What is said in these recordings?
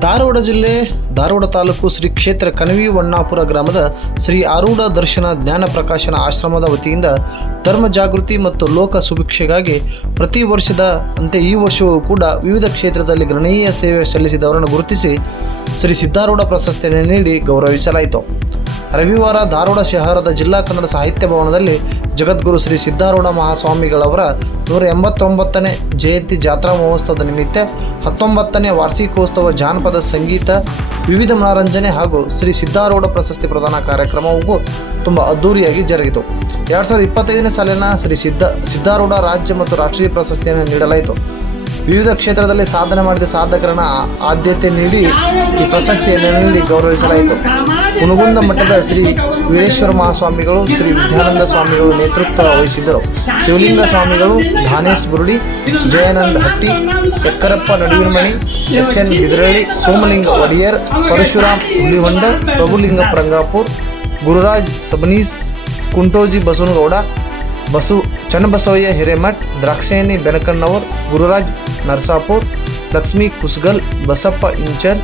ಧಾರವಾಡ ಜಿಲ್ಲೆ ಧಾರವಾಡ ತಾಲೂಕು ಶ್ರೀ ಕ್ಷೇತ್ರ ಕನವಿ ವಣ್ಣಾಪುರ ಗ್ರಾಮದ ಶ್ರೀ ಆರೂಢ ದರ್ಶನ ಜ್ಞಾನ ಪ್ರಕಾಶನ ಆಶ್ರಮದ ವತಿಯಿಂದ ಧರ್ಮ ಜಾಗೃತಿ ಮತ್ತು ಲೋಕ ಸುಭಿಕ್ಷೆಗಾಗಿ ಪ್ರತಿ ವರ್ಷದ ಅಂತೆ ಈ ವರ್ಷವೂ ಕೂಡ ವಿವಿಧ ಕ್ಷೇತ್ರದಲ್ಲಿ ಗಣನೀಯ ಸೇವೆ ಸಲ್ಲಿಸಿದವರನ್ನು ಗುರುತಿಸಿ ಶ್ರೀ ಸಿದ್ಧಾರೂಢ ಪ್ರಶಸ್ತಿಯನ್ನು ನೀಡಿ ಗೌರವಿಸಲಾಯಿತು. ರವಿವಾರ ಧಾರವಾಡ ಶಹರದ ಜಿಲ್ಲಾ ಕನ್ನಡ ಸಾಹಿತ್ಯ ಭವನದಲ್ಲಿ ಜಗದ್ಗುರು ಶ್ರೀ ಸಿದ್ಧಾರೂಢ ಮಹಾಸ್ವಾಮಿಗಳವರ 189ನೇ ಜಯಂತಿ ಜಾತ್ರಾ ಮಹೋತ್ಸವದ ನಿಮಿತ್ತ 19ನೇ ವಾರ್ಷಿಕೋತ್ಸವ ಜಾನಪದ ಸಂಗೀತ ವಿವಿಧ ಮನರಂಜನೆ ಹಾಗೂ ಶ್ರೀ ಸಿದ್ಧಾರೂಢ ಪ್ರಶಸ್ತಿ ಪ್ರದಾನ ಕಾರ್ಯಕ್ರಮವು ತುಂಬ ಅದ್ದೂರಿಯಾಗಿ ಜರುಗಿತು. 2025ನೇ ಸಾಲಿನ ಶ್ರೀ ಸಿದ್ಧಾರೂಢ ರಾಜ್ಯ ಮತ್ತು ರಾಷ್ಟ್ರೀಯ ಪ್ರಶಸ್ತಿಯನ್ನು ನೀಡಲಾಯಿತು. ವಿವಿಧ ಕ್ಷೇತ್ರದಲ್ಲಿ ಸಾಧನೆ ಮಾಡಿದ ಸಾಧಕರನ್ನ ಆದ್ಯತೆ ನೀಡಿ ಈ ಪ್ರಶಸ್ತಿಯನ್ನು ನೀಡಿ ಗೌರವಿಸಲಾಯಿತು. ಹುನಗುಂದ ಮಠದ ಶ್ರೀ ವೀರೇಶ್ವರ ಮಹಾಸ್ವಾಮಿಗಳು, ಶ್ರೀ ವಿದ್ಯಾನಂದ ಸ್ವಾಮಿಗಳು ನೇತೃತ್ವ ವಹಿಸಿದ್ದರು. ಶಿವಲಿಂಗ ಸ್ವಾಮಿಗಳು, ಧಾನೇಶ್ ಬುರುಡಿ, ಜಯಾನಂದ ಹಟ್ಟಿ, ಎಕ್ಕರಪ್ಪ ನಡುವಿನಮಣಿ, SN ಬಿದರಳ್ಳಿ, ಸೋಮಲಿಂಗ ಒಡೆಯರ್, ಪರಶುರಾಮ್ ಹುಲಿಹೊಂಡ, ಪ್ರಭುಲಿಂಗ ರಂಗಾಪುರ್, ಗುರುರಾಜ್ ಸಬನೀಸ್, ಕುಂಟೋಜಿ ಬಸವನಗೌಡ, ಚನ್ನಬಸವಯ್ಯ ಹಿರೇಮಠ್, ದ್ರಾಕ್ಷಾಯಣಿ ಬೆನಕಣ್ಣವರ್, ಗುರುರಾಜ್ ನರಸಾಪುರ್, ಲಕ್ಷ್ಮೀ ಕುಸ್ಗಲ್, ಬಸಪ್ಪ ಇಂಚರ್,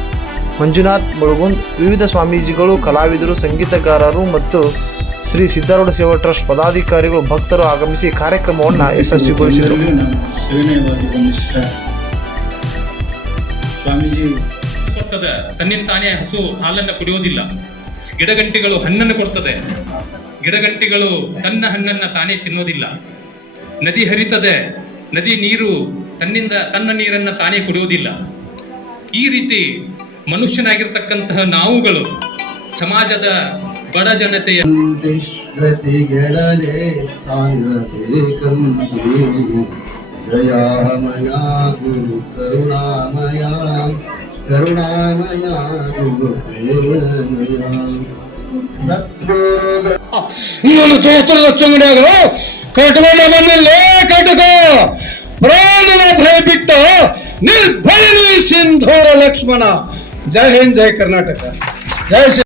ಮಂಜುನಾಥ್ ಬಳುಗುಂದ್, ವಿವಿಧ ಸ್ವಾಮೀಜಿಗಳು, ಕಲಾವಿದರು, ಸಂಗೀತಗಾರರು ಮತ್ತು ಶ್ರೀ ಸಿದ್ಧಾರೂಢ ಸೇವಾ ಟ್ರಸ್ಟ್ ಪದಾಧಿಕಾರಿಗಳು, ಭಕ್ತರು ಆಗಮಿಸಿ ಕಾರ್ಯಕ್ರಮವನ್ನು ಯಶಸ್ವಿಗೊಳಿಸಿದರು. ತನ್ನಿಂತಾನೇ ಹಸು ಹಾಲನ್ನು ಕುಡಿಯೋದಿಲ್ಲ. ಗಿಡಗಂಟಿಗಳು ಹಣ್ಣನ್ನು ಕೊಡ್ತದೆ. ಗಿಡಗಂಟಿಗಳು ತನ್ನ ಹಣ್ಣನ್ನು ತಾನೇ ತಿನ್ನೋದಿಲ್ಲ. ನದಿ ಹರಿತದೆ. ನದಿ ನೀರು ತನ್ನ ನೀರನ್ನು ತಾನೇ ಕುಡಿಯೋದಿಲ್ಲ. ಈ ರೀತಿ ಮನುಷ್ಯನಾಗಿರ್ತಕ್ಕಂತಹ ನಾವುಗಳು ಸಮಾಜದ ಬಡ ಜನತೆಯ ಚಂಗಡಿಯಾಗಲು ಕಟ್ಕೊಂಡ ಬಂದಿಲ್ಲೇ ಕಟಕ ಪ್ರಾಣನ ಭಯ ಬಿಟ್ಟ ನಿರ್ಭಯನಿ ಸಿಂಧೂರ ಲಕ್ಷ್ಮಣ. ಜೈ ಹಿಂದ್, ಜೈ ಕರ್ನಾಟಕ, ಜೈ ಶ್ರೀ